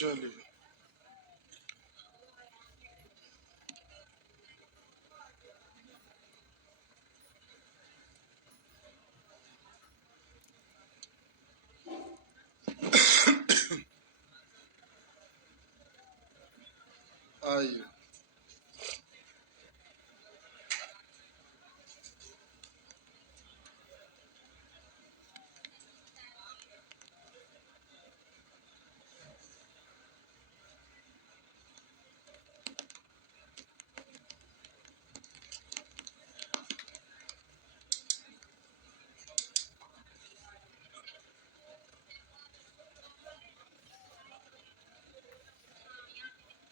चलिए आइए।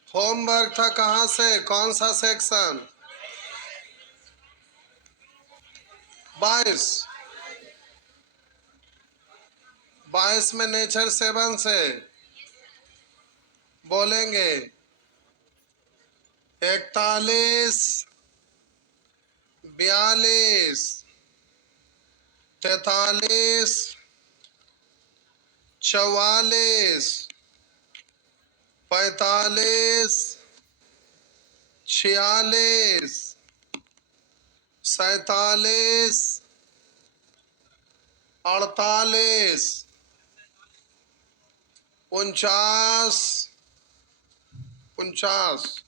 होमवर्क था कहाँ से, कौन सा सेक्शन? 22। 22 में नेचर 7 से बोलेंगे 41, 42, 43, 44, 45, 46, 47, 48, 49, 50।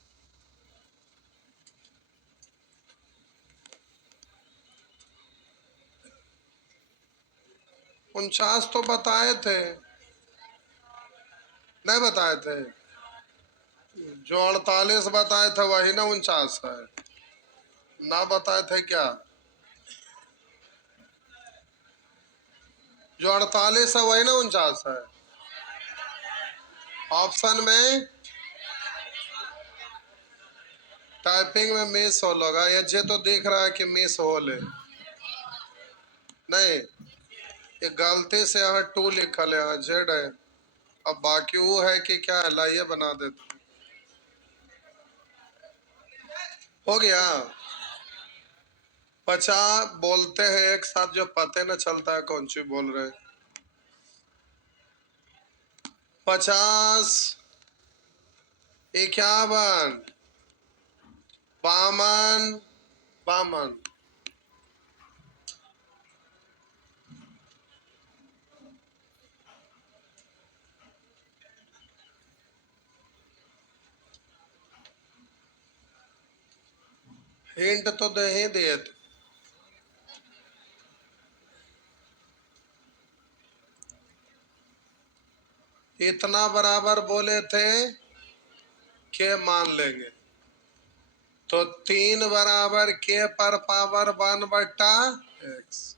49 तो बताए थे, नहीं बताए थे? जो 48 बताए थे वही ना 49 है, ना बताए थे क्या? जो 48 है वही ना 49 है। ऑप्शन में टाइपिंग में मिस हो लगा, ये तो दिख रहा है कि मिस हो ले, नहीं ये गलती से यहाँ 2 लिखल है, यहाँ जेड है। अब बाकी वो है कि क्या है, लाइए बना देते। हो गया। 50 बोलते हैं एक साथ जो पते न चलता है कौन सी बोल रहे। 50, 51, 52, 52। हिंट तो दे ही दिए थे। इतना बराबर बोले थे के मान लेंगे, तो 3 बराबर के पर पावर 1/x,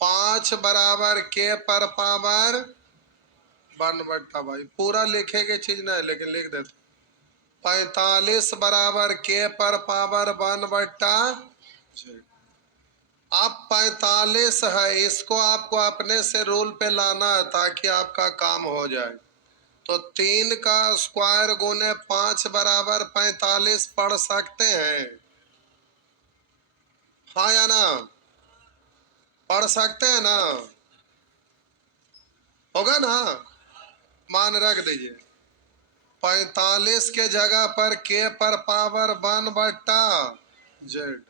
5 बराबर के पर पावर 1/y। पूरा लिखेंगे चीज नहीं, लेकिन लिख देते। 45 बराबर के पर पावर 1/z। अब 45 है, इसको आपको अपने से रूल पे लाना है ताकि आपका काम हो जाए। तो 3 का स्क्वायर गुने 5 बराबर 45 पढ़ सकते हैं, हाँ या ना? पढ़ सकते हैं ना? होगा ना? मान रख दीजिए। 45 के जगह पर के पर पावर 1/z।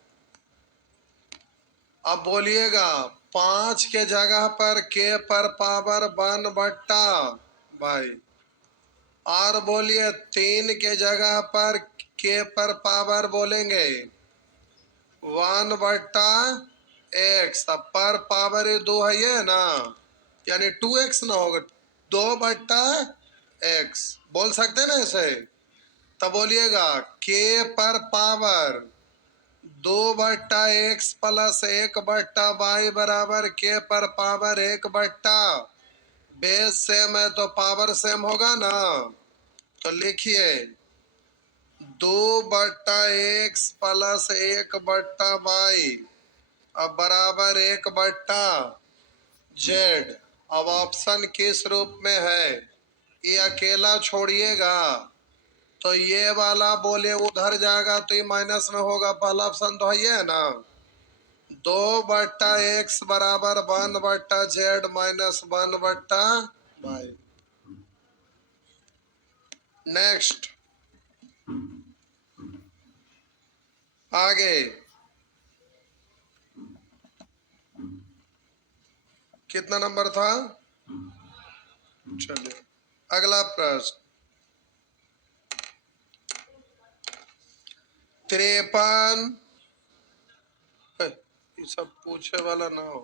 अब बोलिएगा 5 के जगह पर के पर पावर 1/भाई, और बोलिए 3 के जगह पर के पर पावर बोलेंगे 1/x। अब पर पावर ये 2 है, ये ना, यानी 2x ना होगा, 2/x बोल सकते हैं ना ऐसे। तब बोलिएगा के पर पावर 2/x प्लस 1/y बराबर के पर पावर 1/। बेस सेम है तो पावर सेम होगा ना। तो लिखिए 2/x प्लस 1/y अब बराबर 1/z। अब ऑप्शन किस रूप में है, ये अकेला छोड़िएगा तो ये वाला बोले उधर जाएगा तो ये माइनस में होगा। पहला ऑप्शन तो है ये ना, 2/x बराबर 1/z माइनस 1/y। नेक्स्ट, आगे कितना नंबर था? चलिए अगला प्रश्न, 53। ये सब पूछे वाला ना हो,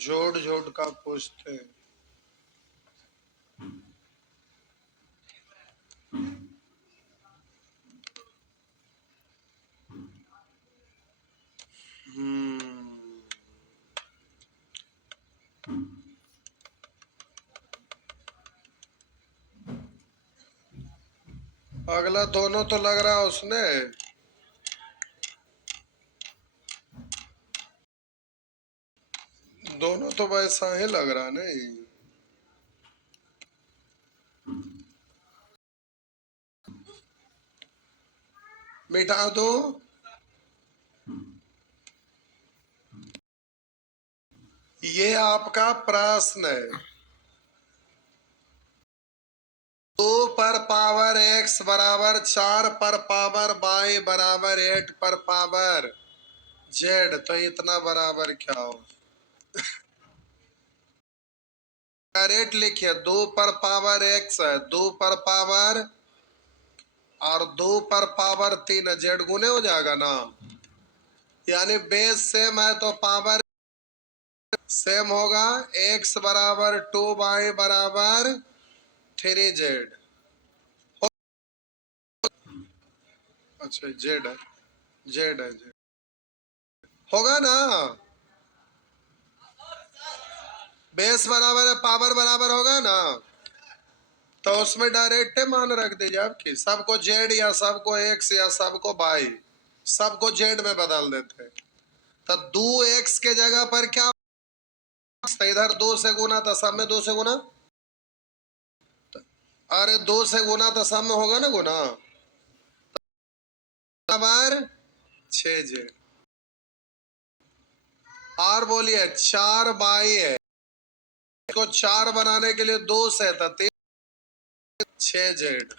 जोड़ जोड़ का पूछते हैं। अगला दोनों तो लग रहा उसने, दोनों तो वैसा ही लग रहा नहीं। मिटा दो, ये आपका प्रश्न है। 2 पर पावर x बराबर 4 पर पावर y बराबर 8 पर पावर z, तो इतना बराबर क्या हो? डायरेक्ट लिखिए, 2 पर पावर x है, 2 पर पावर और 2 पर पावर 3 है, z गुने हो जाएगा ना, यानी बेस सेम है तो पावर सेम होगा। x बराबर 2y बराबर 3z। अच्छा जेड है, जेड है, जेड होगा ना, बेस बराबर है पावर बराबर होगा ना, तो उसमें डायरेक्ट मान रख दीजिए आपकी, सबको जेड या सबको एक्स या सबको वाई, सबको जेड में बदल देते। तो 2x के जगह पर क्या, इधर 2 से गुना तो सब में 2 से गुना, अरे 2 से गुना तो सब में होगा ना गुना, बराबर 6z। और बोलिए 4 बाई है, इसको 4 बनाने के लिए 2 से था 6z।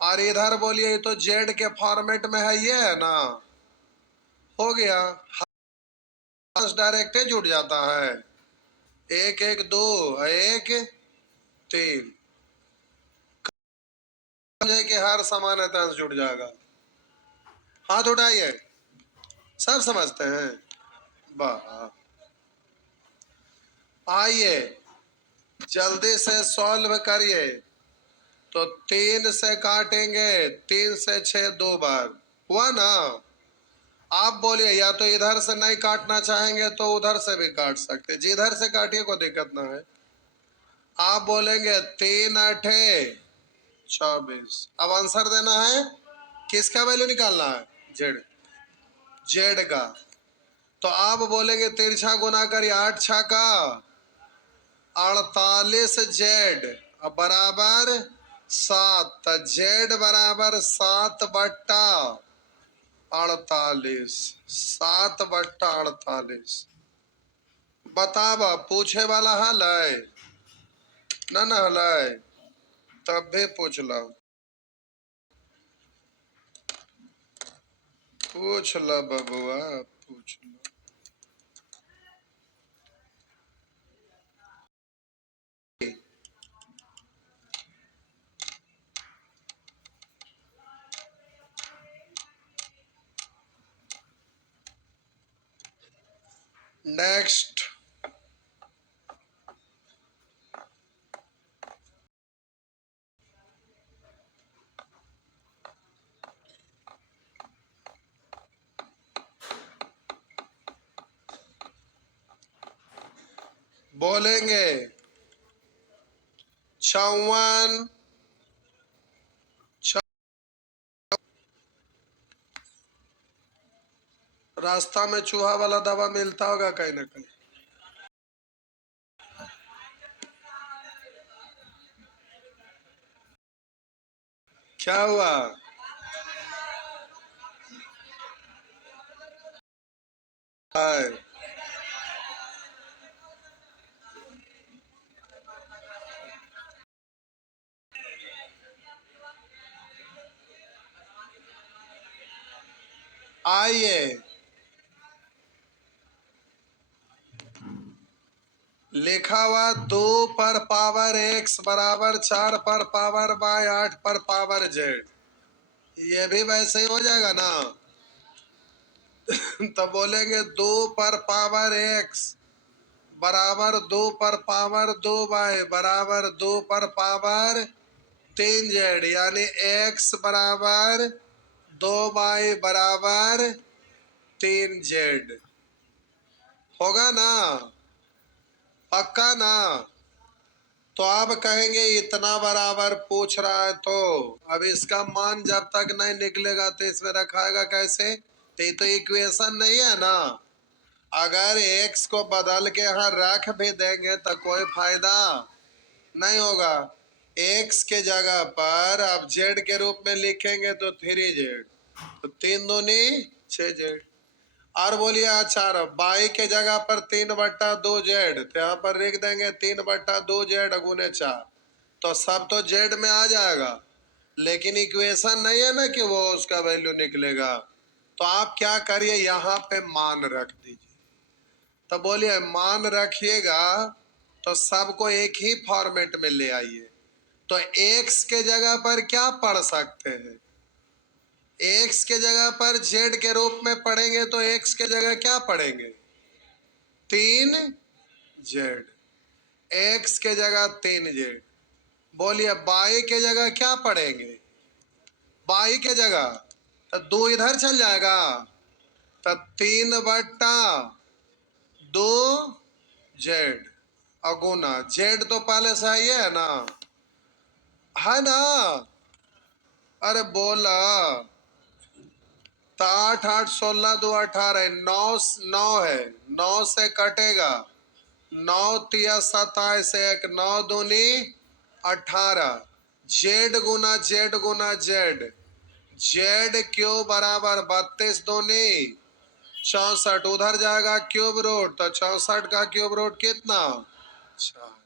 और इधर बोलिए तो जेड के फॉर्मेट में है, ये है ना, हो गया, डायरेक्ट जुड़ जाता है, 1 1 2 1 3, कि हर समानता जुड़ जाएगा। हाथ उठाइए, सब समझते हैं, वाह। आइए जल्दी से सॉल्व करिए, तो 3 से काटेंगे, 3 से 6 2 बार हुआ ना। आप बोलिए या तो इधर से नहीं काटना चाहेंगे तो उधर से भी काट सकते, जिधर से काटिए कोई दिक्कत ना है। आप बोलेंगे 3 8 24, अब आंसर देना है, किसका वैल्यू निकालना है, जेड, जेड का। तो आप बोलेंगे तिरछा गुना करिए, 8 6 का 48 जेड बराबर 7, जेड बराबर 7 बट्टा 48, 7 बट्टा 48। बताब पूछे वाला हल है ना, ना हल है तब भी पूछ लो, पूछ लो बबुआ, पूछ लो। नेक्स्ट, बोलेंगे 54, रास्ता में चूहा वाला दवा मिलता होगा कहीं ना कहीं, क्या हुआ? हाय आइए लिखा हुआ 2 पर पावर x बराबर 4 पर पावर y 8 पर पावर z, ये भी वैसे ही हो जाएगा ना। तो बोलेंगे 2 पर पावर x बराबर 2 पर पावर 2y बराबर 2 पर पावर 3z, यानी x बराबर 2y बराबर 3z। होगा ना, पक्का ना। तो आप कहेंगे इतना बराबर पूछ रहा है, तो अब इसका मान जब तक नहीं निकलेगा तो इसमें रखाएगा कैसे? तो ये तो इक्वेशन नहीं है ना। अगर x को बदल के यहाँ रख भी देंगे तो कोई फायदा नहीं होगा। x के जगह पर अब z के रूप में लिखेंगे तो 3z, तो 3 दूनी 6z। और बोलिए अच्छा, y के जगह पर 3/2z, तो यहाँ पर लिख देंगे 3/2z गुने 4, तो सब तो z में आ जाएगा, लेकिन इक्वेशन नहीं है ना कि वो उसका वैल्यू निकलेगा। तो आप क्या करिए, यहाँ पे मान रख दीजिए। तो बोलिए मान रखिएगा तो सबको एक ही फॉर्मेट में ले आइए। तो x के जगह पर क्या पढ़ सकते हैं? x के जगह पर z के रूप में पढ़ेंगे तो x के जगह क्या पढ़ेंगे? 3z। x के जगह 3z। बोलिए y के जगह क्या पढ़ेंगे? y के जगह तो 2 इधर चल जाएगा, तो 3/2z अगुना z तो पहले से ही है ना, है ना। अरे बोला तो 8 8 16 2 18, 9 9 है, 9 से कटेगा, 9 तिया 27, 1 9 दूनी 18, जेड गुना जेड गुना जेड, जेड क्यूब बराबर 32 दूनी 64, उधर जाएगा क्यूब रूट, तो 64 का क्यूब रूट कितना? 4।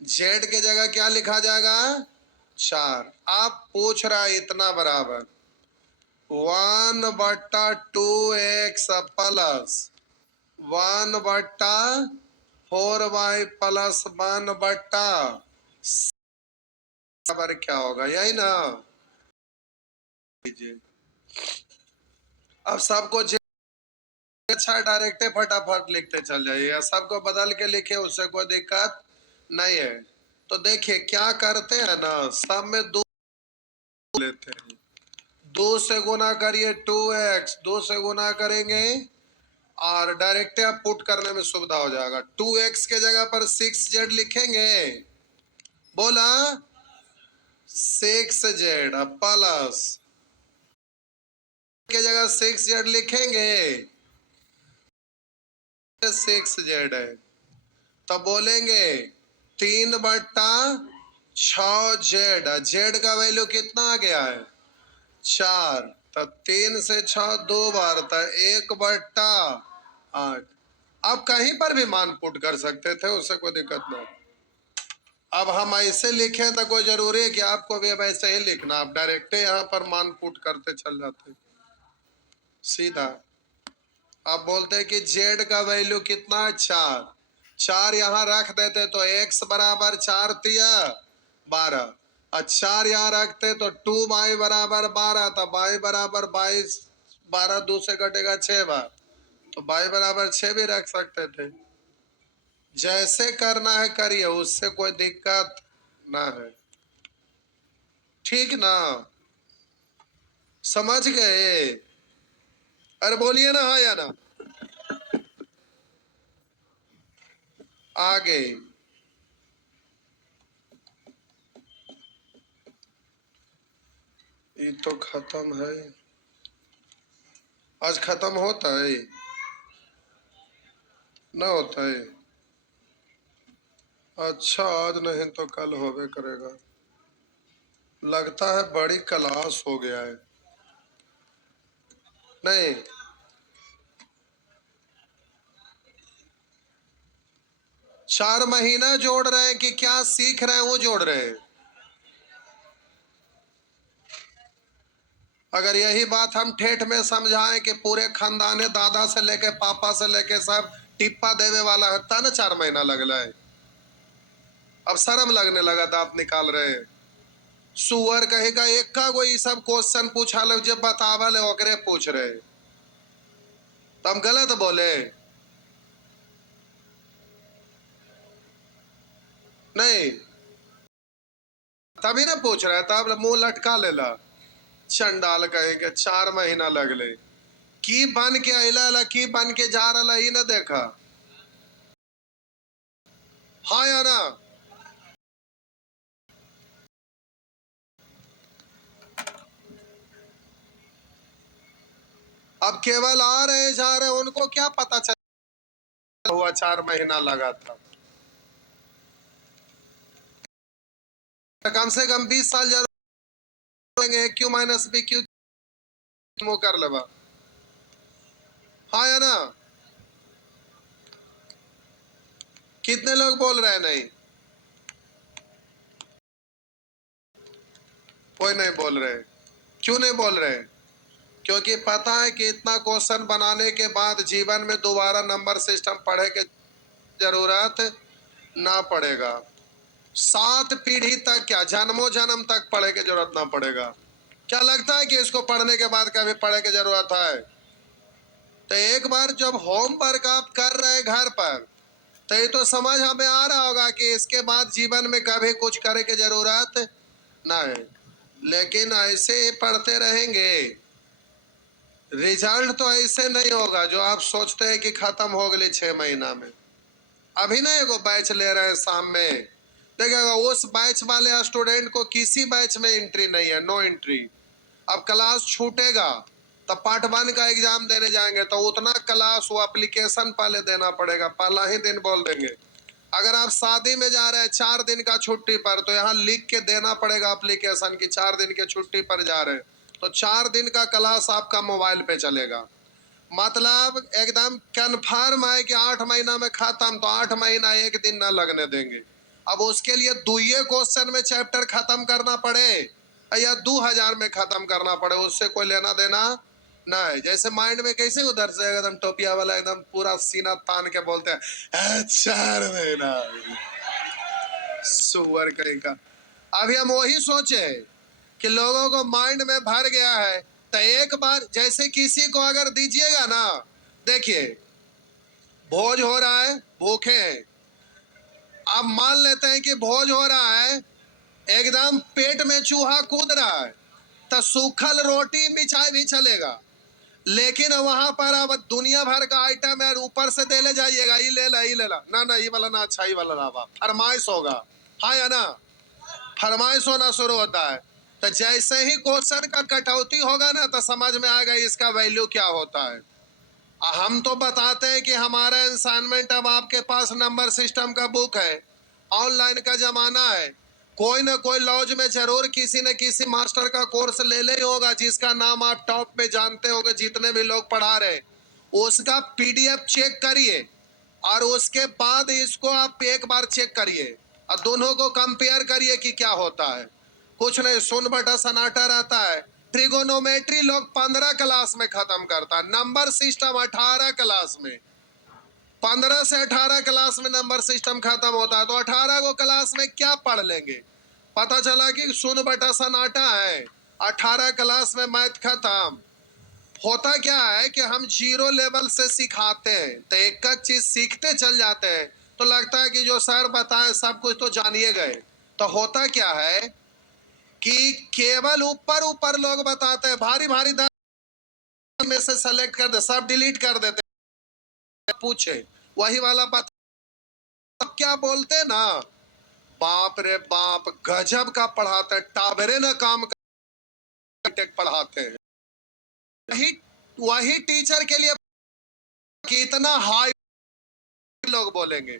जेड के जगह क्या लिखा जाएगा? 4। आप पूछ रहा है इतना बराबर 1/2x प्लस 1/4y प्लस 1/, बराबर क्या होगा? यही ना। अब सबको अच्छा डायरेक्ट फटाफट लिखते चल जाइए, या सबको बदल के लिखे, उससे कोई दिक्कत नहीं है। तो देखिए क्या करते हैं ना, सब में 2 लेते हैं, 2 से गुना करिए 2x, 2 से गुना करेंगे और डायरेक्ट आप पुट करने में सुविधा हो जाएगा। 2x के जगह पर 6z लिखेंगे, बोला 6z प्लस के जगह 6z लिखेंगे, 6z है, तो बोलेंगे 3/6z, जेड का वैल्यू कितना आ गया है? 4, तो 3 से 6 2 बार, तो 1/8। आप कहीं पर भी मान पुट कर सकते थे, उससे कोई दिक्कत नहीं। अब हम ऐसे लिखे तो कोई जरूरी है कि आपको भी अब ऐसे ही लिखना, आप डायरेक्ट यहाँ पर मान पुट करते चल जाते सीधा। आप बोलते हैं कि जेड का वैल्यू कितना है? 4, 4 यहाँ रख देते तो x बराबर 4 तिया 12, और 4 यहाँ रखते तो 2y बराबर 12, तो y बराबर 22, 12 2 से कटेगा 6 बार, तो y बराबर 6 भी रख सकते थे। जैसे करना है करिए, उससे कोई दिक्कत ना है, ठीक ना। समझ गए? अरे बोलिए ना, हाँ या ना। आगे ये तो खत्म है, आज खत्म होता है ना, होता है। अच्छा आज नहीं तो कल होवे करेगा, लगता है बड़ी क्लास हो गया है। नहीं 4 महीना जोड़ रहे हैं कि क्या सीख रहे हैं वो जोड़ रहे हैं? अगर यही बात हम ठेठ में समझाएं कि पूरे खानदाने दादा से लेके पापा से लेके सब टिप्पा देवे वाला है, ता ना 4 महीना लगला है। अब शर्म लगने लगा, दांत निकाल रहे। सुअर कहेगा एक का कोई सब क्वेश्चन पूछा लो, जब बतावल है ओकरे पूछ रहे, तो हम गलत बोले नहीं, तभी ना पूछ रहा है, तब मुंह लटका लेला। चंडाल कहेगा 4 महीना लगले, की बन के अला की बन के जा रहा ही ना देखा। हाँ या ना? अब केवल आ रहे जा रहे, उनको क्या पता चला हुआ 4 महीना लगा था। तो कम से कम 20 साल जरूर लेंगे, क्यू माइनस बी क्यू कर लेवा। हाँ या ना? कितने लोग बोल रहे हैं नहीं? कोई नहीं बोल रहे। क्यों नहीं बोल रहे? क्योंकि पता है कि इतना क्वेश्चन बनाने के बाद जीवन में दोबारा नंबर सिस्टम पढ़े के जरूरत ना पड़ेगा। 7 पीढ़ी तक, क्या जन्मों जन्म तक पढ़े की जरूरत ना पड़ेगा। क्या लगता है कि इसको पढ़ने के बाद कभी पढ़े की जरूरत है? तो एक बार जब होमवर्क आप कर रहे हैं घर पर, तो ये तो समझ हमें आ रहा होगा कि इसके बाद जीवन में कभी कुछ करे की जरूरत नहीं। लेकिन ऐसे ही पढ़ते रहेंगे, रिजल्ट तो ऐसे नहीं होगा जो आप सोचते हैं कि खत्म हो गए 6 महीना में। अभी ना एगो बैच ले रहे हैं शाम में, देखिएगा उस बैच वाले स्टूडेंट को किसी बैच में एंट्री नहीं है, नो एंट्री। अब क्लास छूटेगा तो पार्ट 1 का एग्जाम देने जाएंगे, तो उतना क्लास वो एप्लीकेशन पहले देना पड़ेगा, पहला ही दिन बोल देंगे। अगर आप शादी में जा रहे हैं 4 दिन का छुट्टी पर, तो यहाँ लिख के देना पड़ेगा एप्लीकेशन की 4 दिन के छुट्टी पर जा रहे हैं, तो 4 दिन का क्लास आपका मोबाइल पे चलेगा। मतलब एकदम कन्फर्म है कि 8 महीना में खत्म, तो 8 महीना एक दिन ना लगने देंगे। अब उसके लिए दुइये क्वेश्चन में चैप्टर खत्म करना पड़े या 2000 में खत्म करना पड़े, उससे कोई लेना देना नहीं। जैसे माइंड में कैसे उधर से एकदम टोपिया वाला एकदम पूरा सीना तान के बोलते हैं 4 महीना, सुअर कहेगा। अभी हम वही सोचे कि लोगों को माइंड में भर गया है, तो एक बार जैसे किसी को अगर दीजिएगा ना, देखिए भोज हो रहा है, भूखे हैं, अब मान लेते हैं कि भोज हो रहा है, एकदम पेट में चूहा कूद रहा है, तो सूखल रोटी मिठाई भी चलेगा। लेकिन वहां पर अब दुनिया भर का आइटम है, ऊपर से दे ले जाइएगा, ये ले ला ये ले ला, ना ना ये वाला ना अच्छा, ये वाला ना, फरमाइश होगा। हाँ या ना? फरमाइश होना शुरू होता है, तो जैसे ही क्वेश्चन का कटौती होगा ना, तो समझ में आएगा इसका वैल्यू क्या होता है। हम तो बताते हैं कि हमारा असाइनमेंट, अब आपके पास नंबर सिस्टम का बुक है, ऑनलाइन का जमाना है, कोई ना कोई लॉज में जरूर किसी न किसी मास्टर का कोर्स ले ले होगा, जिसका नाम आप टॉप पे जानते होंगे, जितने भी लोग पढ़ा रहे, उसका पीडीएफ चेक करिए और उसके बाद इसको आप एक बार चेक करिए और दोनों को कंपेयर करिए कि क्या होता है। कुछ नहीं, सुन बटा सन्नाटा रहता है। ट्रिगोनोमेट्री लोग 15 क्लास में खत्म करता है, नंबर सिस्टम 18 क्लास में, 15 से 18 क्लास में नंबर सिस्टम खत्म होता है, तो 18 को क्लास में क्या पढ़ लेंगे? पता चला कि सुन बटा सन्नाटा है, 18 क्लास में मैथ खत्म। होता क्या है कि हम 0 लेवल से सिखाते हैं, तो एक एक चीज सीखते चल जाते हैं, तो लगता है कि जो सर बताए सब कुछ तो जानिए गए। तो होता क्या है कि केवल ऊपर ऊपर लोग बताते हैं, भारी भारी में से सेलेक्ट कर दे, सब डिलीट कर देते, पूछे वही वाला बात क्या बोलते ना, बाप रे बाप गजब का पढ़ाते हैं, टाबरे ना काम पढ़ाते हैं। वही वही टीचर के लिए कितना हाई लोग बोलेंगे,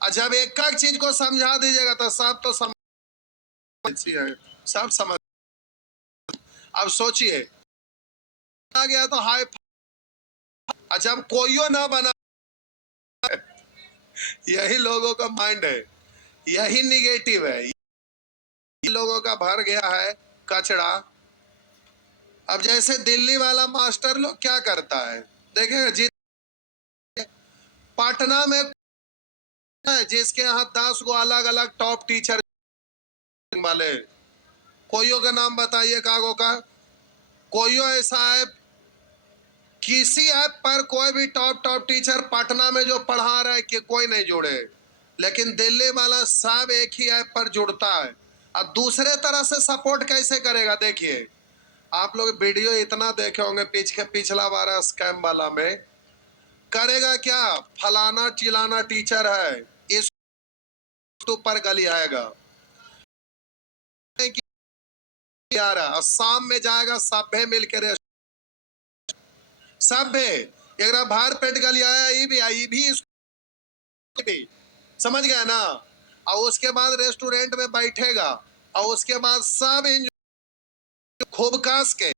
और जब एक एक चीज को समझा दीजिएगा तो सब तो समझ है, सब समझ। अब सोचिए आ गया तो हाई, जब कोई ना बना, यही लोगों का माइंड है, यही निगेटिव है, ये लोगों का भर गया है कचड़ा। अब जैसे दिल्ली वाला मास्टर लोग क्या करता है, देखेगा जी, पटना में जिसके यहाँ 10 गो अलग अलग टॉप टीचर वाले, कोईयों का नाम बताइए कागो का। कोईयों ऐसा है किसी ऐप पर कोई भी टॉप टीचर पटना में जो पढ़ा रहा है कि कोई नहीं जुड़े, लेकिन दिल्ली वाला सब एक ही ऐप पर जुड़ता है। अब दूसरे तरह से सपोर्ट कैसे करेगा, देखिए आप लोग वीडियो इतना देखे होंगे पिछला बार स्कैम वाला में करेगा क्या, फलाना चिलाना टीचर है इस ऊपर गली आएगा, शाम में जाएगा सभ्य मिलकर, सभ्य एक भार पेट गली आया, ये भी आई भी भी समझ गया ना। और उसके बाद रेस्टोरेंट में बैठेगा और उसके बाद सब खूब कास के,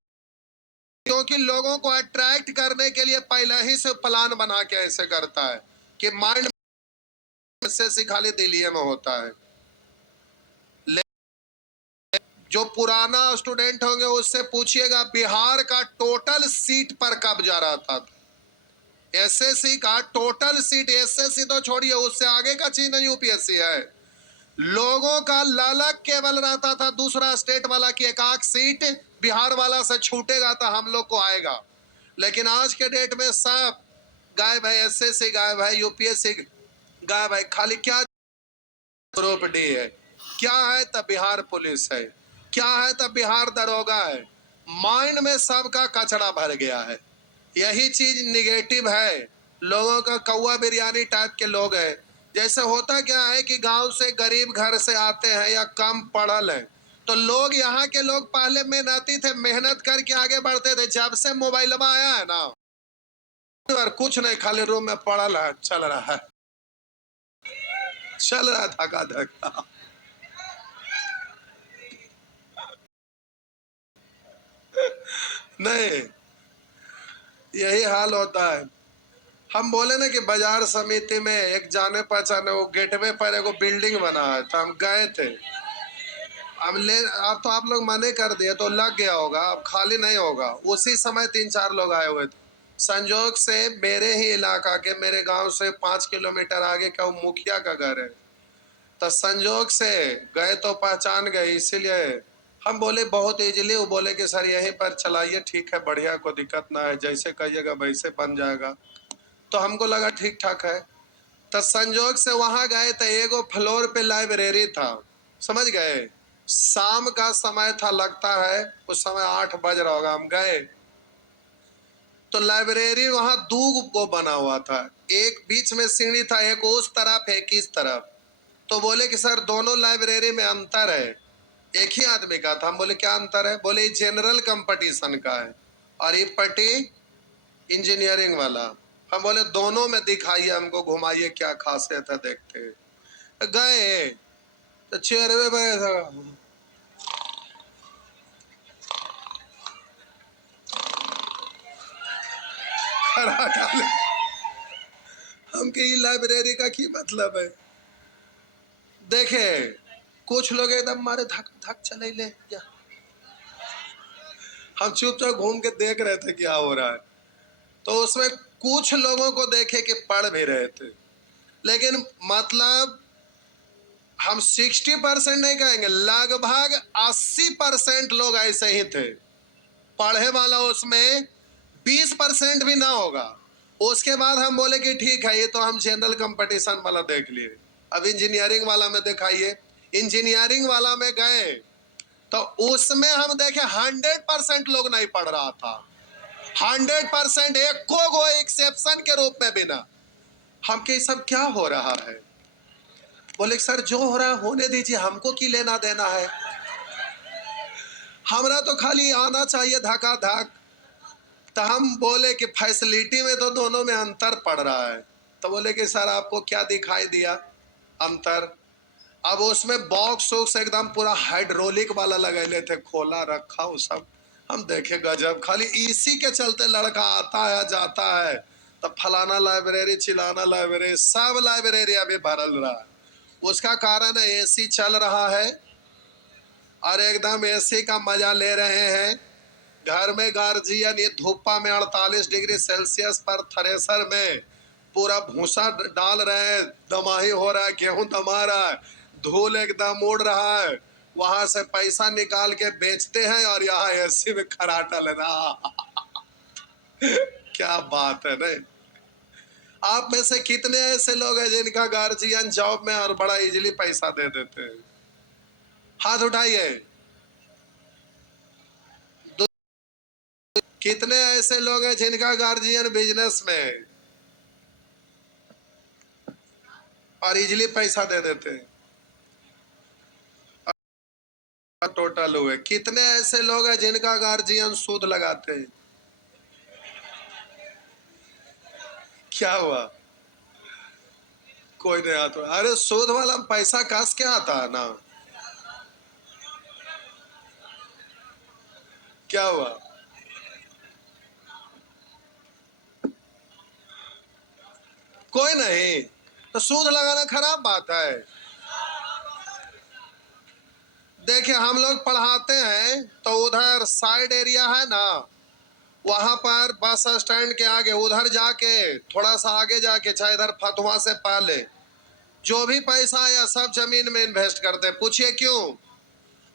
क्योंकि लोगों को अट्रैक्ट करने के लिए पहले ही से प्लान बना के ऐसे करता है कि माइंड से खाली दिल्ली में होता है। जो पुराना स्टूडेंट होंगे उससे पूछिएगा बिहार का टोटल सीट पर कब जा रहा था, एसएससी का टोटल सीट, एसएससी तो छोड़िए उससे आगे का चीज नहीं यूपीएससी है, लोगों का लालच केवल रहता था दूसरा स्टेट वाला की एक आख सीट बिहार वाला से छूटेगा तो हम लोग को आएगा। लेकिन आज के डेट में सब गायब है, एसएससी गायब है, यूपीएससी गायब है, खाली क्या ग्रुप डी है, क्या है तब बिहार पुलिस है, क्या है तब बिहार दरोगा है। माइंड में सबका कचरा भर गया है, यही चीज निगेटिव है। लोगों का कौवा बिरयानी टाइप के लोग हैं। जैसे होता क्या है कि गांव से गरीब घर से आते हैं या कम पढ़ल है, तो लोग यहाँ के लोग पहले मेहनती थे, मेहनत करके आगे बढ़ते थे। जब से मोबाइल आया है ना, और कुछ नहीं, खाली रूम में पढ़ल है, चल रहा है, चल रहा धका धका। नहीं, यही हाल होता है। हम बोले ना कि बाजार समिति में एक जाने पहचाने वो गेटवे पर एक बिल्डिंग बना है, तो हम गए थे। अब तो आप लोग मने कर दिए तो लग गया होगा, अब खाली नहीं होगा। उसी समय 3-4 लोग आए हुए थे। संजोग से मेरे ही इलाका के, मेरे गांव से 5 किलोमीटर आगे का मुखिया का घर है, तो संजोग से गए तो पहचान गए, इसीलिए हम बोले बहुत इजीली। वो बोले कि सर यहीं पर चलाइए, ठीक है, बढ़िया, कोई दिक्कत ना है, जैसे कहिएगा वैसे बन जाएगा। तो हमको लगा ठीक ठाक है। तो संजोग से वहां गए तो एगो फ्लोर पे लाइब्रेरी था, समझ गए। शाम का समय था लगता है, उस समय 8 बज रहा होगा, हम गए तो लाइब्रेरी वहां 2 गो बना हुआ था, एक बीच में सीढ़ी था, एक उस तरफ एक इस तरफ। तो बोले कि सर दोनों लाइब्रेरी में अंतर है। एक ही आदमी का था। हम बोले क्या अंतर है, बोले जनरल कंपटीशन का है और ये पट्टी इंजीनियरिंग वाला। हम बोले दोनों में दिखाइए, हमको घुमाइए, क्या खासियत है देखते हैं। गए तो चेहरे पे हम के लाइब्रेरी का की मतलब है। देखे कुछ लोग एकदम मारे धक धक चले ले जा, हम चुपचाप घूम के देख रहे थे क्या हो रहा है। तो उसमें कुछ लोगों को देखे कि पढ़ भी रहे थे, लेकिन मतलब हम 60% नहीं कहेंगे, लगभग 80% लोग ऐसे ही थे। पढ़े वाला उसमें 20% भी ना होगा। उसके बाद हम बोले कि ठीक है, ये तो हम जनरल कंपटीशन वाला देख लिए, अब इंजीनियरिंग वाला में दिखाइए। इंजीनियरिंग वाला में गए तो उसमें हम देखे 100% लोग नहीं पढ़ रहा था, 100%, एक को एक्सेप्शन के रूप में बिना। हम के सब क्या हो रहा है, बोले सर जो हो रहा है होने दीजिए, हमको की लेना देना है, हमरा तो खाली आना चाहिए धका धक। तो हम बोले कि फैसिलिटी में तो दोनों में अंतर पड़ रहा है। तो बोले कि सर आपको क्या दिखाई दिया अंतर। अब उसमें बॉक्स वॉक्स एकदम पूरा हाइड्रोलिक वाला लगेले थे, खोला रखा वो सब। हम देखे गजब, खाली इसी के चलते लड़का आता है जाता है। तो फलाना लाइब्रेरी चिलाना लाइब्रेरी, सब लाइब्रेरी अभी भरल रहा है। उसका कारण है एसी चल रहा है और एकदम एसी का मजा ले रहे हैं। घर में गार्जियन ये धूपा में 48 डिग्री सेल्सियस पर थ्रेसर में पूरा भूसा डाल रहे हैं, दमाही हो रहा है, गेहूं दमा रहा है, धूल एकदम उड़ रहा है, वहां से पैसा निकाल के बेचते हैं और यहाँ एसी में खराटा लेना। क्या बात है नहीं। आप में से कितने ऐसे लोग हैं जिनका गार्जियन जॉब में और बड़ा इजीली पैसा दे देते हैं? हाथ उठाइए। कितने ऐसे लोग हैं जिनका गार्जियन बिजनेस में और इजीली पैसा दे देते हैं? टोटल हुए कितने ऐसे लोग हैं जिनका गार्जियन सूद लगाते हैं? क्या हुआ? कोई नहीं आता। अरे सूद वाला पैसा कस के आता है ना। क्या हुआ? कोई नहीं। तो सूद लगाना खराब बात है? देखिए हम लोग पढ़ाते हैं तो उधर साइड एरिया है ना, वहां पर बस स्टैंड के आगे उधर जाके थोड़ा सा आगे जाके चाहे इधर फतुहा से पहले जो भी पैसा आया सब जमीन में इन्वेस्ट करते हैं। पूछिए क्यों?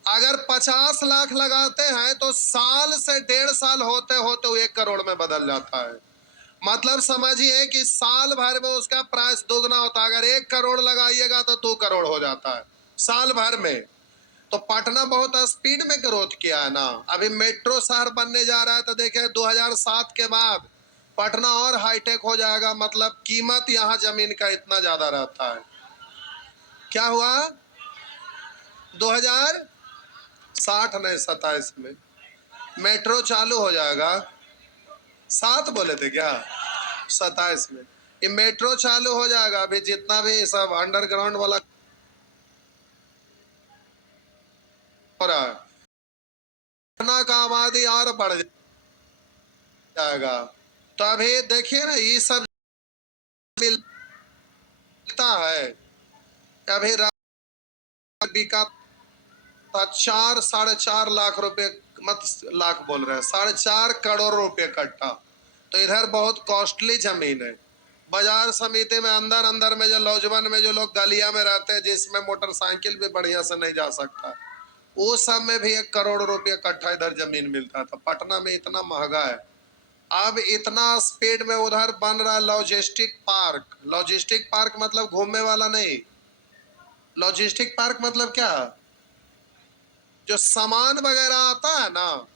अगर 50 लाख लगाते हैं तो साल से 1.5 साल होते होते वो 1 करोड़ में बदल जाता है। मतलब समझिए कि साल भर में उसका प्राइस दोगुना होता है। अगर 1 करोड़ लगाइएगा तो 2 करोड़ हो जाता है साल भर में। तो पटना बहुत स्पीड में ग्रोथ किया है ना। अभी मेट्रो शहर बनने जा रहा है तो देखिए 2007 के बाद पटना और हाईटेक हो जाएगा। मतलब कीमत यहाँ जमीन का इतना ज्यादा रहता है। क्या हुआ? 2060 नहीं 27 में मेट्रो चालू हो जाएगा। 7 बोले थे क्या? 27 में ये मेट्रो चालू हो जाएगा। अभी जितना भी सब अंडरग्राउंड वाला हो रहा है, पटना का आबादी और बढ़ जाएगा। तो अभी देखिए ना ये सब मिलता है। अभी बिका था 4-4.5 लाख रुपए, मत लाख बोल रहे हैं, 4.5 करोड़ रुपए कट्टा। तो इधर बहुत कॉस्टली जमीन है। बाजार समिति में अंदर अंदर में जो लौजवन में जो लोग गलिया में रहते हैं जिसमें मोटरसाइकिल भी बढ़िया से नहीं जा सकता, वो सब में भी 1 करोड़ रुपया कट्ठा इधर जमीन मिलता था। पटना में इतना महंगा है। अब इतना स्पीड में उधर बन रहा है लॉजिस्टिक पार्क। लॉजिस्टिक पार्क मतलब घूमने वाला नहीं। लॉजिस्टिक पार्क मतलब क्या? जो सामान वगैरह आता है ना,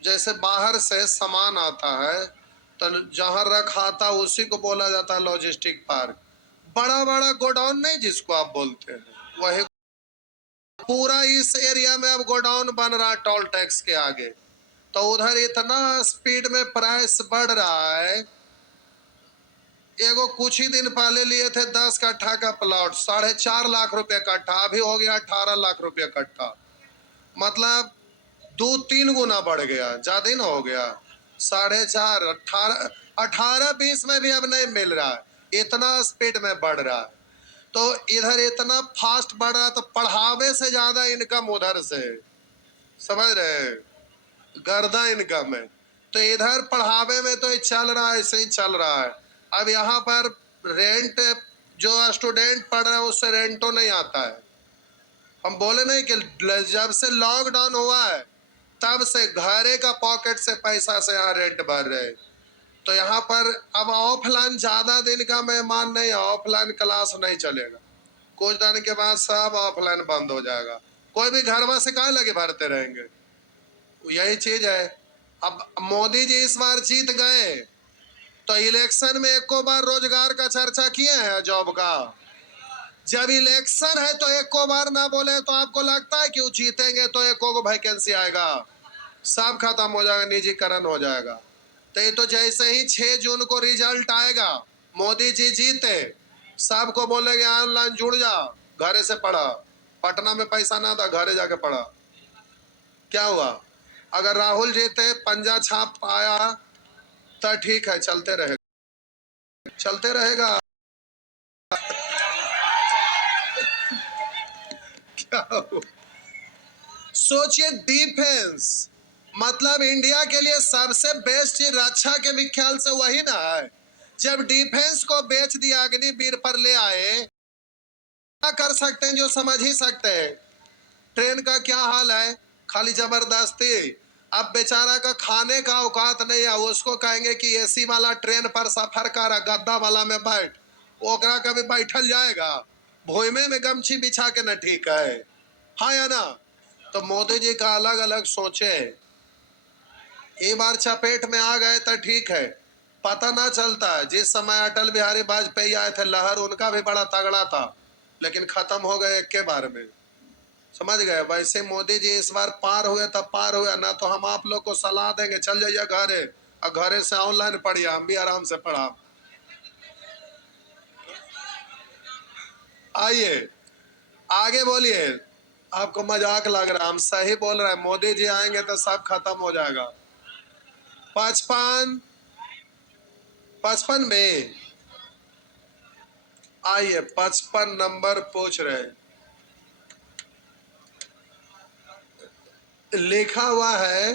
जैसे बाहर से सामान आता है तो जहां रखाता उसी को बोला जाता है लॉजिस्टिक पार्क। बड़ा बड़ा गोडाउन नहीं जिसको आप बोलते हैं, वही पूरा इस एरिया में अब गोडाउन बन रहा है टोल टैक्स के आगे। तो उधर इतना स्पीड में प्राइस बढ़ रहा है। एगो कुछ ही दिन पहले लिए थे 10 कट्ठा का प्लॉट 4.5 लाख रुपए कट्ठा, अभी हो गया 18 लाख रुपए कट्ठा। मतलब 2-3 गुना बढ़ गया, ज्यादा ही ना हो गया। 4.5 18 18-20 में भी अब नहीं मिल रहा है, इतना स्पीड में बढ़ रहा है। तो इधर इतना फास्ट बढ़ रहा है तो पढ़ावे से ज्यादा इनकम उधर से, समझ रहे? गर्दा इनकम है। तो इधर पढ़ावे में तो चल रहा है, ऐसे ही चल रहा है। अब यहाँ पर रेंट जो स्टूडेंट पढ़ रहे हैं उससे रेंटो नहीं आता है। हम बोले नहीं कि जब से लॉकडाउन हुआ है तब से घरे का पॉकेट से पैसा से यहाँ रेंट भर रहे। तो यहाँ पर अब ऑफलाइन ज्यादा दिन का मेहमान नहीं है, ऑफलाइन क्लास नहीं चलेगा। कुछ दिन के बाद सब ऑफलाइन बंद हो जाएगा। कोई भी घर में से काहे लगे भरते रहेंगे? यही चीज है। अब मोदी जी इस बार जीत गए तो इलेक्शन में एको बार रोजगार का चर्चा किए हैं, जॉब का? जब इलेक्शन है तो एको बार ना बोले तो आपको लगता है कि वो जीतेंगे तो एको को वैकेंसी आएगा? सब खत्म हो जाएगा, निजीकरण हो जाएगा। तो ये तो जैसे ही 6 जून को रिजल्ट आएगा, मोदी जी जीते, सबको बोलेंगे ऑनलाइन जुड़ जा, घरे से पढ़ा। पटना में पैसा ना था, घरे जाके पढ़ा। क्या हुआ? अगर राहुल जीते, पंजा छाप आया तो ठीक है, चलते रहेगा, चलते रहेगा। क्या हुआ? सोचिए डिफेंस मतलब इंडिया के लिए सबसे बेस्ट चीज रक्षा के भी ख्याल से वही ना है। जब डिफेंस को बेच दिया, अग्निवीर पर ले आए, क्या कर सकते हैं जो समझ ही सकते हैं। ट्रेन का क्या हाल है, खाली जबरदस्ती। अब बेचारा का खाने का औकात नहीं है, उसको कहेंगे कि एसी वाला ट्रेन पर सफर कर, गद्दा वाला में बैठ, ओकरा कभी बैठल जाएगा। भूमि में गमछी बिछा के न ठीक है, हाँ या ना। तो मोदी जी का अलग अलग सोचे, एक बार चपेट में आ गए तो ठीक है, पता ना चलता है। जिस समय अटल बिहारी वाजपेयी आए थे, लहर उनका भी बड़ा तगड़ा था, लेकिन खत्म हो गए एक के बार में, समझ गए। वैसे मोदी जी इस बार पार हुए तब पार हुए ना, तो हम आप लोग को सलाह देंगे, चल जाइए घरे, और घरे से ऑनलाइन पढ़िए, हम भी आराम से पढ़ा। आइए आगे बोलिए। आपको मजाक लग रहा है, हम सही बोल रहे हैं। मोदी जी आएंगे तो सब खत्म हो जाएगा। 55 55 में आइए, 55 नंबर पूछ रहे हैं। लिखा हुआ है,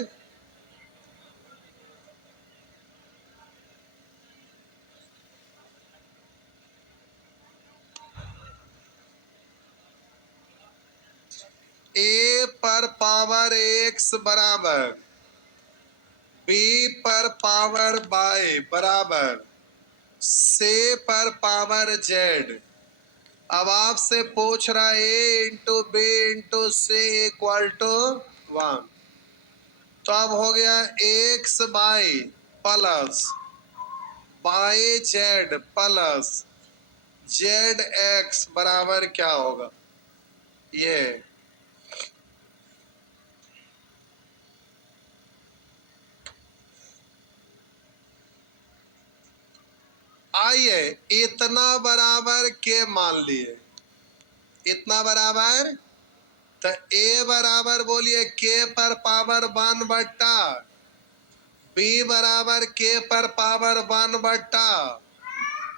ए पर पावर एक्स बराबर बी पर पावर बाय बराबर से पर पावर जेड। अब आपसे पूछ रहा है A into B into C equal to 1। तो अब हो गया X Y plus Y Z plus Z X बराबर क्या होगा, ये आइए। इतना बराबर के मान लिए, इतना बराबर, तो ए बराबर बोलिए के पर पावर 1 बट्टा, बी बराबर के पर पावर 1 बट्टा,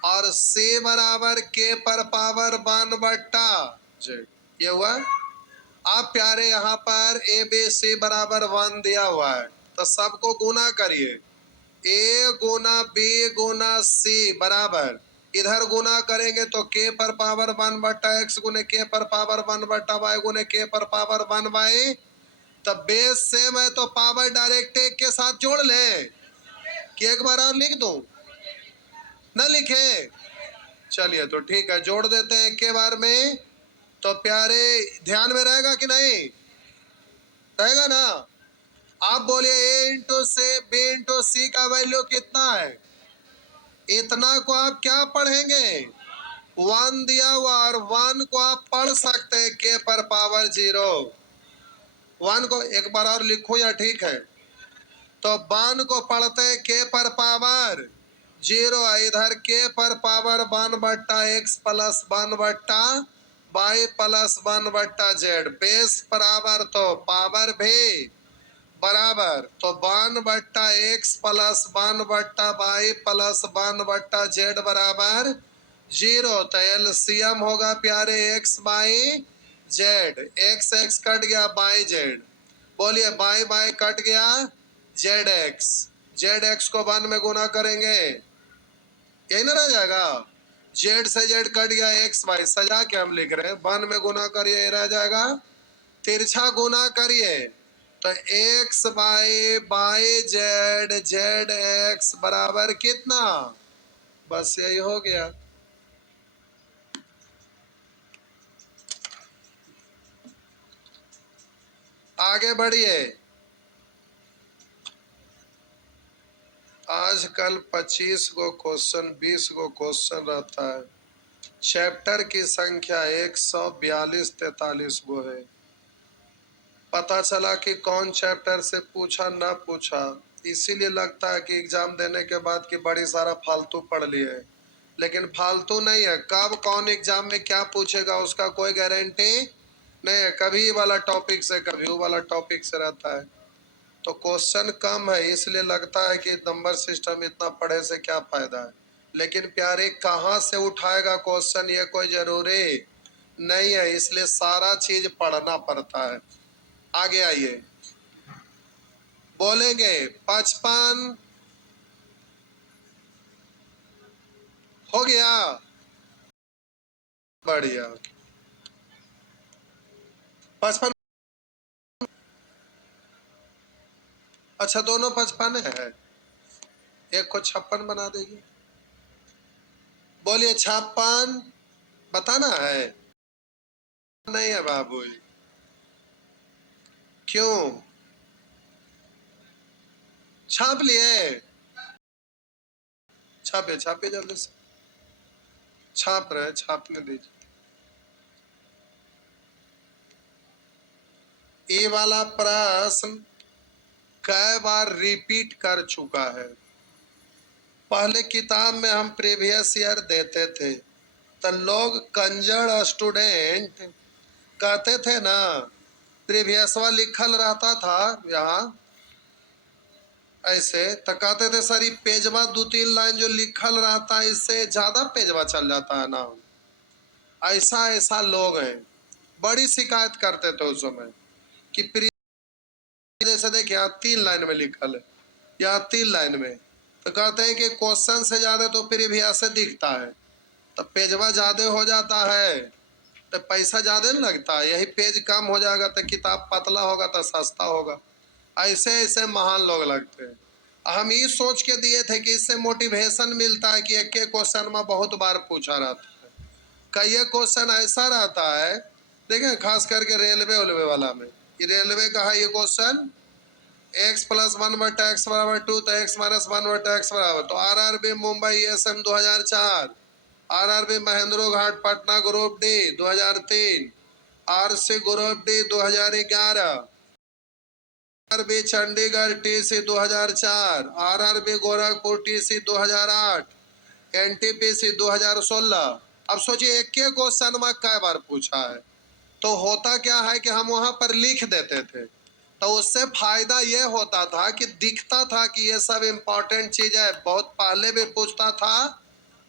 और सी बराबर के पर पावर 1 बट्टा जेड। ये हुआ। आप प्यारे यहाँ पर ए बी सी बराबर 1 दिया हुआ है, तो सबको गुना करिए। ए गुना बी गुना सी बराबर, इधर गुना करेंगे तो के पर पावर 1 बट्टा एक्स गुने के पर पावर 1 बट्टा वाई गुने के पर पावर 1 वाई। तब बेस सेम है तो पावर डायरेक्ट एक के साथ जोड़ ले, कि एक बार और लिख दूं, न लिखे। चलिए तो ठीक है, जोड़ देते हैं एक के बार में। तो प्यारे ध्यान में रहेगा कि नहीं, रहेगा ना। आप बोलिए ए इंटू से बी इंटू सी का वैल्यू कितना है। इतना को आप क्या पढ़ेंगे, 1 दिया हुआ, और 1 को आप पढ़ सकते हैं के पर पावर 0। 1 को एक बार और लिखो या ठीक है। तो 1 को पढ़ते हैं के पर पावर 0, इधर के पर पावर 1 बट्टा एक्स प्लस 1 बट्टा वाई प्लस 1 बट्टा जेड। बेस बराबर तो पावर भी बराबर, तो 1 बट्टा एक्स प्लस 1 बट्टा वाई प्लस 1 बट्टा जेड बराबर 0। तो एलसीएम होगा प्यारे x by Z, x x cut गया बाई जेड, बोलिए बाई बाई कट गया जेड एक्स, जेड एक्स को 1 में गुना करेंगे, यही ना रह जाएगा। जेड से जेड कट गया एक्स बाई, सजा के हम लिख रहे हैं, 1 में गुना करिए, रह जाएगा। तिरछा गुना करिए तो x by by Z Z X बराबर कितना, बस यही हो गया। आगे बढ़िए। आजकल 25 गो क्वेश्चन 20 गो क्वेश्चन रहता है, चैप्टर की संख्या 142-43 गो है। पता चला कि कौन चैप्टर से पूछा ना पूछा, इसीलिए लगता है कि एग्जाम देने के बाद कि बड़ी सारा फालतू पढ़ लिए, लेकिन फालतू नहीं है। कब कौन एग्जाम में क्या पूछेगा उसका कोई गारंटी नहीं है। कभी वाला टॉपिक से कभी वो वाला टॉपिक से रहता है, तो क्वेश्चन कम है, इसलिए लगता है कि नंबर सिस्टम इतना पढ़े से क्या फायदा है। लेकिन प्यारे कहाँ से उठाएगा क्वेश्चन ये कोई जरूरी नहीं है, इसलिए सारा चीज पढ़ना पड़ता है। आगे आइए। बोलेंगे 55 हो गया, बढ़िया। 55, अच्छा दोनों 55 है, एक को 56 बना देगी। बोलिए 56 बताना है, नहीं है बाबू, क्यों? छाप लिए, छापे छापे जल्दी से, छाप रहे, छापने दीजिए। ये वाला प्रश्न कई बार रिपीट कर चुका है। पहले किताब में हम प्रीवियस ईयर देते थे तो लोग कंजड़ स्टूडेंट कहते थे ना, प्रीवियस वाला लिखल रहता था यहाँ ऐसे, तो कहते थे सर ये पेजवा 2-3 लाइन जो लिखल रहता है इससे ज्यादा पेजवा चल जाता है ना। ऐसा ऐसा लोग हैं, बड़ी शिकायत करते थे उस समय कि जैसे देखिए यहाँ 3 लाइन में लिखल है, यहाँ 3 लाइन में, तो कहते हैं कि क्वेश्चन से ज्यादा तो प्रीवियस से दिखता है, तो पेजवा ज्यादा हो जाता है तो पैसा ज्यादा नहीं लगता, यही पेज कम हो जाएगा तो किताब पतला होगा तो सस्ता होगा। ऐसे ऐसे महान लोग लगते हैं। हम ये सोच के दिए थे कि इससे मोटिवेशन मिलता है कि एक एक क्वेश्चन में बहुत बार पूछा रहता है, कई क्वेश्चन ऐसा रहता है, देखें खास करके रेलवे उलवे वाला में, ये रेलवे का है ये क्वेश्चन, x + 1/x = 2 तो x - 1/x बराबर, तो RRB Mumbai ESM 2004, RRB Mahendra Ghat Patna group D 2003, RC group D 2011, RRB Chandigarh TC 2004, RRB Gorakhpur TC 2008, NTPC 2016। अब सोचिए एक के क्वेश्चन में कई बार पूछा है, तो होता क्या है कि हम वहां पर लिख देते थे, तो उससे फायदा ये होता था कि दिखता था कि ये सब इम्पोर्टेंट चीज है, बहुत पहले भी पूछता था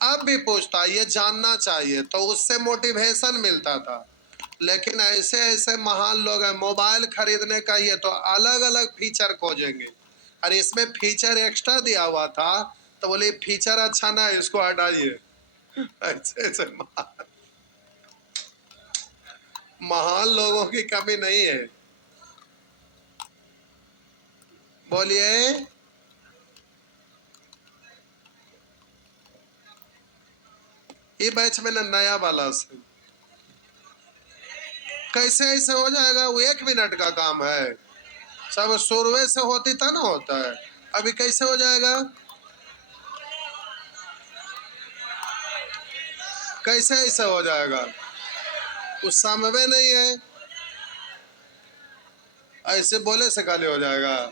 अब भी पूछता, ये जानना चाहिए, तो उससे मोटिवेशन मिलता था। लेकिन ऐसे ऐसे महान लोग हैं, मोबाइल खरीदने का ये तो अलग अलग फीचर खोजेंगे, और इसमें फीचर एक्स्ट्रा दिया हुआ था तो बोले फीचर अच्छा ना है इसको हटाइए। ऐसे ऐसे महान लोगों की कमी नहीं है। बोलिए ये बैच में ना नया वाला से कैसे ऐसे हो जाएगा, वो 1 मिनट का काम है, सब शुरुए से होती था ना होता है, अभी कैसे हो जाएगा, कैसे ऐसे हो जाएगा, कुछ समझ नहीं है, ऐसे बोले से खाली हो जाएगा।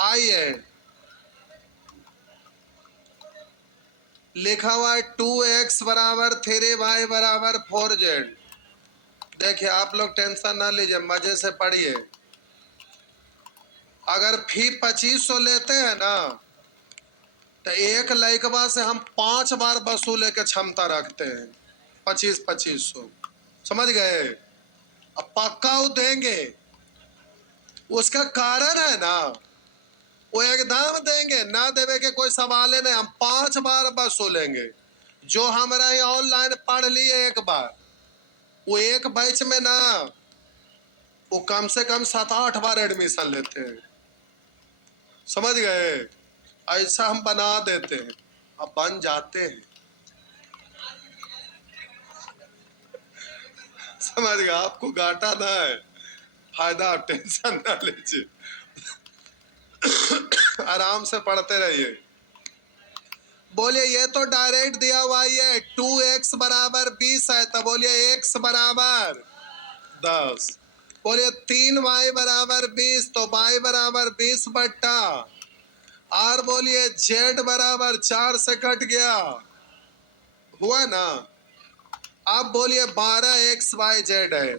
आइए लिखा हुआ है 2x = 3y = 4z। देखिए आप लोग टेंशन ना लीजिए, मजे से पढ़िए। अगर फी 2500 लेते हैं ना तो एक लड़कवा से हम 5 बार वसूले के क्षमता रखते हैं, 2500 समझ गए। अब पक्का वो देंगे, उसका कारण है ना, वो एकदम देंगे, ना देवे के कोई सवाल नहीं, हम 5 बार वसूलेंगे। जो हमारा ये ऑनलाइन पढ़ लिए एक बार, वो एक बैच में ना वो कम से कम 7-8 बार एडमिशन लेते हैं, समझ गए। ऐसा हम बना देते हैं, अब बन जाते हैं, समझ गए। आपको घाटा ना है, फायदा, आप टेंशन ना लीजिए। आराम से पढ़ते रहिए। बोलिए ये तो डायरेक्ट दिया हुआ है 2x = 20 है, तो बोलिए x = 10। बोलिए 3y = 20, तो y = 20/। और बोलिए z = 4 से कट गया, हुआ ना। अब बोलिए 12x/y/z है,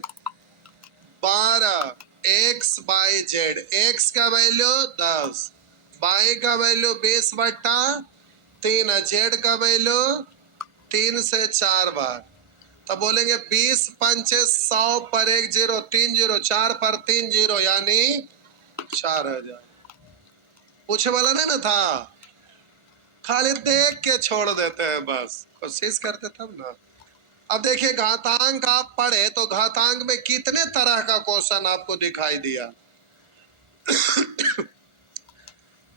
12x/y/z, x का वैल्यू 10, y का वैल्यू 20/3, z का वैल्यू 3 से 4 बार, तब बोलेंगे 20 पंचे 100 पर 1 0, 3 0, 4 पर 3 0 यानी 4000। पूछे वाला नहीं ना था, खाली देख के छोड़ देते हैं, बस कोशिश करते तब ना। अब देखिए घातांक आप पढ़े तो घातांक में कितने तरह का क्वेश्चन आपको दिखाई दिया।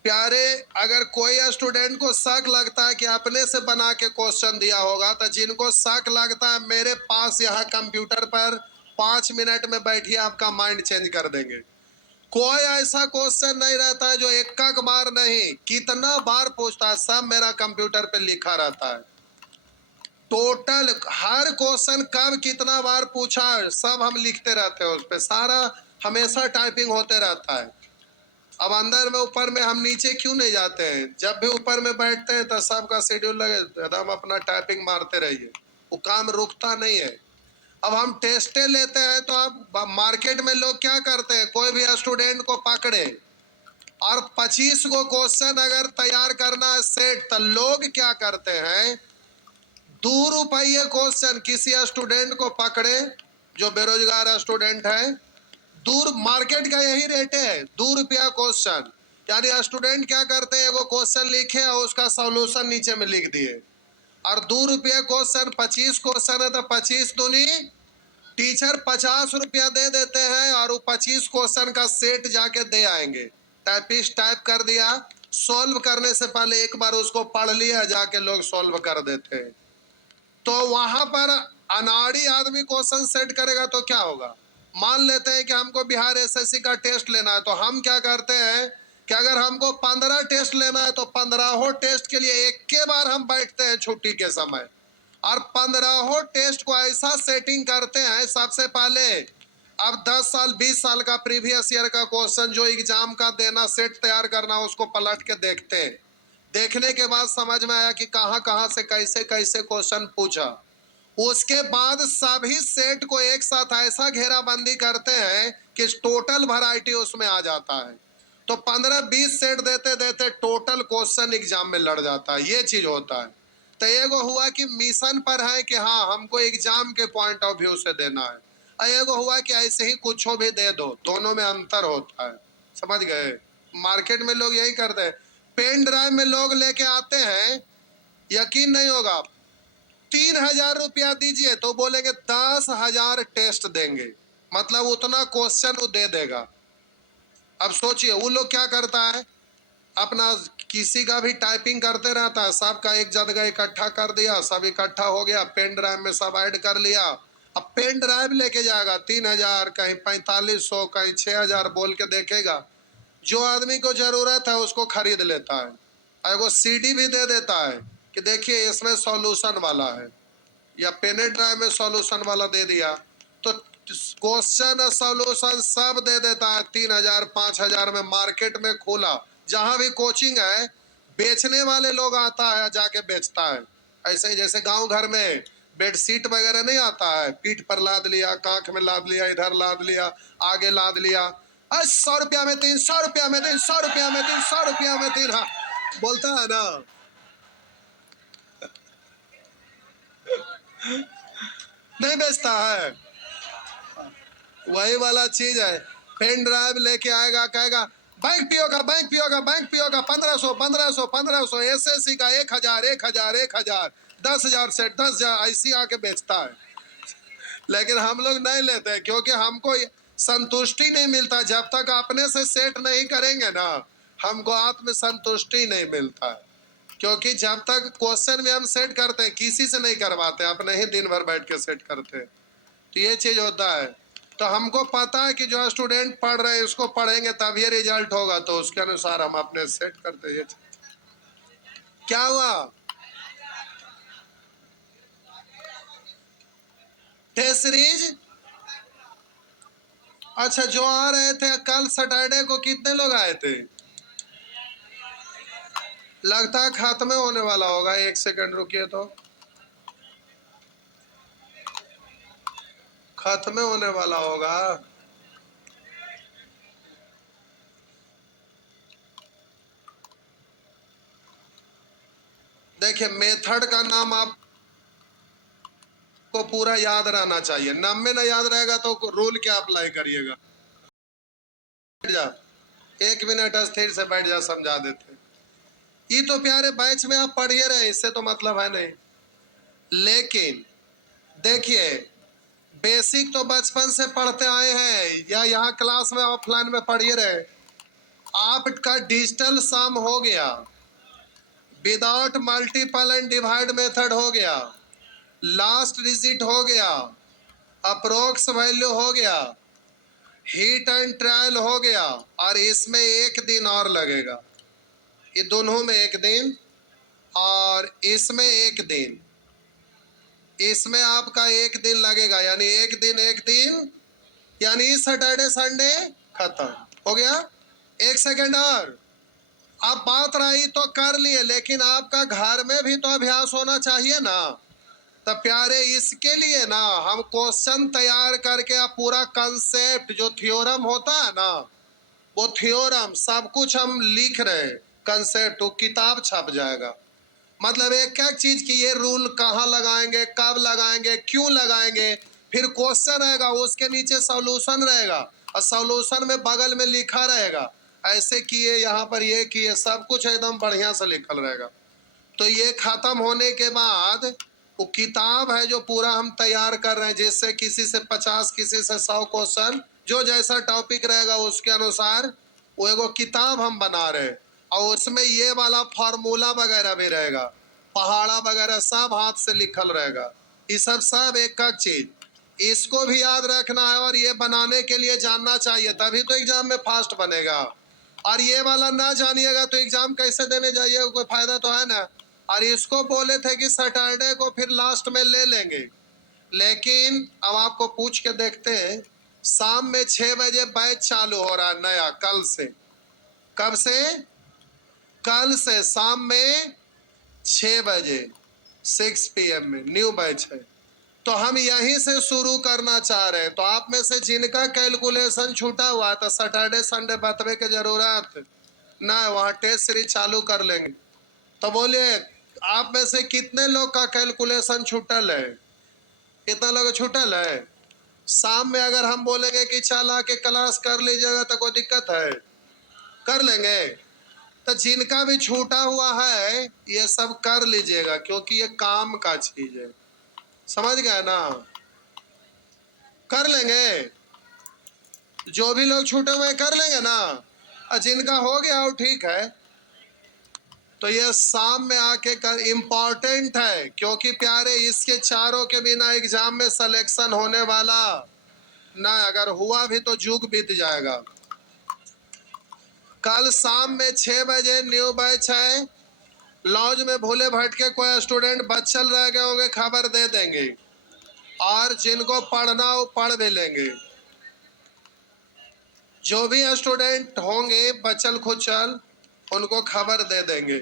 प्यारे, अगर कोई स्टूडेंट को शक लगता है कि अपने से बना के क्वेश्चन दिया होगा, तो जिनको शक लगता है मेरे पास यहाँ कंप्यूटर पर 5 मिनट में बैठिए, आपका माइंड चेंज कर देंगे। कोई ऐसा क्वेश्चन नहीं रहता है जो एक बार नहीं, कितना बार पूछता है, सब मेरा कंप्यूटर पे लिखा रहता है। टोटल हर क्वेश्चन कब कितना बार पूछा सब हम लिखते रहते हैं उस पे, सारा हमेशा टाइपिंग होते रहता है। अब अंदर में ऊपर में हम नीचे क्यों नहीं जाते हैं, जब भी ऊपर में बैठते हैं तो सबका शेड्यूल लगे एकदम अपना टाइपिंग मारते रहिए, वो काम रुकता नहीं है। अब हम टेस्टें लेते हैं तो अब मार्केट में लोग क्या करते हैं, कोई भी स्टूडेंट को पकड़े और 25 को क्वेश्चन अगर तैयार करना है सेट, तो लोग क्या करते हैं, 2 रुपये क्वेश्चन किसी स्टूडेंट को पकड़े जो बेरोजगार स्टूडेंट है, दूर मार्केट का यही रेट है, 2 रुपया क्वेश्चन। यानी स्टूडेंट क्या करते हैं, वो क्वेश्चन लिखे और उसका सॉल्यूशन नीचे में लिख दिए, और 2 रुपया क्वेश्चन, 25 क्वेश्चन है तो 25 दूनी, टीचर 50 रुपया दे देते हैं और वो 25 क्वेश्चन का सेट जाके दे आएंगे। टाइपिस्ट टाइप कर दिया, सॉल्व करने से पहले एक बार उसको पढ़ लिया, जाके लोग सॉल्व कर देते हैं। तो वहां पर अनाड़ी आदमी क्वेश्चन सेट करेगा तो क्या होगा, मान लेते हैं कि हमको बिहार एसएससी का टेस्ट लेना है, तो हम क्या करते हैं कि अगर हमको 15 टेस्ट लेना है तो 15 टेस्ट के लिए एक के बार हम बैठते हैं छुट्टी के समय, और 15 टेस्ट को ऐसा सेटिंग करते हैं, सबसे पहले अब 10 साल 20 साल का प्रीवियस ईयर का क्वेश्चन जो एग्जाम का देना सेट तैयार करना, उसको पलट के देखते हैं। देखने के बाद समझ में आया कि कहां कहां से कैसे कैसे क्वेश्चन पूछा, उसके बाद सभी सेट को एक साथ ऐसा घेराबंदी करते हैं कि टोटल वैरायटी उसमें आ जाता है। तो 15-20 सेट देते देते टोटल क्वेश्चन एग्जाम में लड़ जाता है, ये चीज होता है। तो एगो हुआ कि मिशन पर है कि हाँ हमको एग्जाम के पॉइंट ऑफ व्यू से देना है, और एगो हुआ कि ऐसे ही कुछ भी दे दो, दोनों में अंतर होता है। समझ गए, मार्केट में लोग यही करते हैं, पेन ड्राइव में लोग लेके आते हैं, यकीन नहीं होगा, 3000 रुपया दीजिए तो बोलेंगे 10,000 टेस्ट देंगे, मतलब उतना क्वेश्चन वो दे देगा। अब सोचिए वो लोग क्या करता है, अपना किसी का भी टाइपिंग करते रहता है, सबका एक जगह इकट्ठा कर दिया, सब इकट्ठा हो गया, पेन ड्राइव में सब ऐड कर लिया। अब पेन ड्राइव लेके जाएगा 3000, कहीं 4500, कहीं 6000 बोल के देखेगा, जो आदमी को जरूरत है उसको खरीद लेता है, और वो सीडी भी दे देता है कि देखिए इसमें सॉल्यूशन वाला है, या पेन ड्राइव में सॉल्यूशन वाला दे दिया, तो क्वेश्चन सॉल्यूशन सब दे देता है 3000 5000 में, मार्केट में खोला, जहां भी कोचिंग है बेचने वाले लोग आता है जाके बेचता है। ऐसे ही जैसे गांव घर में बेडशीट वगैरह नहीं आता है, पीठ पर लाद लिया, कांख में लाद लिया, इधर लाद लिया, आगे लाद लिया, 100 रुपया में 3, 100 रुपया में 3, 100 रुपया में 3, 100 रुपया में 3, हाँ बोलता है ना, नहीं बेचता है, वही वाला चीज है। पेन ड्राइव लेके आएगा, कहेगा बैंक पियोगा बैंक पियोगा बैंक पियोगा, 1500 1500 1500, एसएससी का 1000 1000 1000, 10,000 सेट 10,000, ऐसी आके बेचता है। लेकिन हम लोग नहीं लेते क्योंकि हमको संतुष्टि नहीं मिलता, जब तक अपने से सेट नहीं करेंगे ना हमको आत्म संतुष्टि नहीं मिलता है। क्योंकि जब तक क्वेश्चन भी हम सेट करते हैं किसी से नहीं करवाते, अपने ही दिन भर बैठ के सेट करते हैं, तो ये चीज होता है। तो हमको पता है कि जो स्टूडेंट पढ़ रहे हैं उसको पढ़ेंगे तभी रिजल्ट होगा, तो उसके अनुसार हम अपने सेट करते हैं। क्या हुआ, टेस्ट सीरीज, अच्छा जो आ रहे थे कल सैटरडे को कितने लोग आए थे, लगता है खत्म होने वाला होगा, 1 सेकंड रुकिए, तो खत्म होने वाला होगा। देखिए मेथड का नाम आप को पूरा याद रहना चाहिए। 90 न याद रहेगा तो रूल क्या अप्लाई करिएगा। बैठ जा, 1 मिनट स्थिर से बैठ जा, समझा देते। ये तो प्यारे बैच में आप पढ़िए रहे, इससे तो मतलब है नहीं। लेकिन देखिए, बेसिक तो बचपन से पढ़ते आए हैं या यहाँ क्लास में ऑफलाइन में पढ़िए रहे। आपका डिजिटल सम हो गया, without multiple and divide method हो गया, लास्ट डिजिट हो गया, अप्रोक्स वैल्यू हो गया, हीट एंड ट्रायल हो गया, और इसमें 1 दिन और लगेगा। ये दोनों में 1 दिन और इसमें 1 दिन, इसमें आपका 1 दिन लगेगा, यानी 1 दिन यानी सैटरडे संडे खत्म हो गया। 1 सेकेंड और, अब बात रही तो कर लिए, लेकिन आपका घर में भी तो अभ्यास होना चाहिए ना। तो प्यारे इसके लिए ना हम क्वेश्चन तैयार करके अब पूरा कंसेप्ट जो थ्योरम होता है ना, वो थ्योरम सब कुछ हम लिख रहे, कंसेप्ट वो किताब छप जाएगा। मतलब एक एक चीज की ये रूल कहाँ लगाएंगे, कब लगाएंगे, क्यों लगाएंगे, फिर क्वेश्चन रहेगा, उसके नीचे सॉल्यूशन रहेगा, और सॉल्यूशन में बगल में लिखा रहेगा ऐसे किए, यहाँ पर ये किए, सब कुछ एकदम बढ़िया से लिखल रहेगा। तो ये खत्म होने के बाद वो किताब है जो पूरा हम तैयार कर रहे हैं, जिससे किसी से 50 किसी से 100 क्वेश्चन, जो जैसा टॉपिक रहेगा उसके अनुसार वो एगो किताब हम बना रहे हैं। और उसमें ये वाला फार्मूला वगैरह भी रहेगा, पहाड़ा वगैरह सब हाथ से लिखल रहेगा। ये सब एक एक चीज इसको भी याद रखना है, और ये बनाने के लिए जानना चाहिए, तभी तो एग्जाम में फास्ट बनेगा। और ये वाला ना जानिएगा तो एग्जाम कैसे देने जाइए, कोई फायदा तो है ना। और इसको बोले थे कि सैटरडे को फिर लास्ट में ले लेंगे, लेकिन अब आपको पूछ के देखते हैं। शाम में 6 बजे बैच चालू हो रहा है नया, कल से। कब से? कल से शाम में 6 बजे 6 PM में न्यू बैच है। तो हम यहीं से शुरू करना चाह रहे हैं। तो आप में से जिनका कैलकुलेशन छूटा हुआ था, सैटरडे संडे बतवे की जरूरत ना, वहाँ टेस्ट सीरीज चालू कर लेंगे। तो बोलिए आप में से कितने लोग का कैलकुलेशन छूटल है, कितना लोग छूटल है? शाम में अगर हम बोलेंगे कि चल आके क्लास कर लीजिएगा तो कोई दिक्कत है? कर लेंगे। तो जिनका भी छूटा हुआ है ये सब कर लीजिएगा, क्योंकि ये काम का चीज है, समझ गए ना। कर लेंगे, जो भी लोग छूटे हुए कर लेंगे ना, और जिनका हो गया वो ठीक है। तो ये शाम में आके कर इम्पोर्टेंट है, क्योंकि प्यारे इसके चारों के बिना एग्जाम में सिलेक्शन होने वाला ना, अगर हुआ भी तो जुग बीत जाएगा। कल शाम में 6 बजे न्यू बैच है। लॉज में भूले भटके कोई स्टूडेंट बच्चल रह गए होंगे, खबर दे देंगे, और जिनको पढ़ना हो पढ़ भी लेंगे। जो भी स्टूडेंट होंगे बचल खुचल उनको खबर दे देंगे।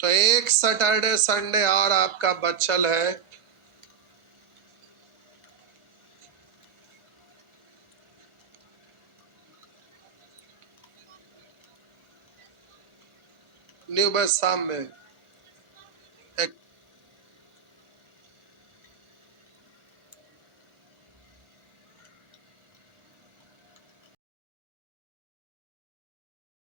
तो एक सैटरडे संडे और आपका बचल है। न्यू बस शाम में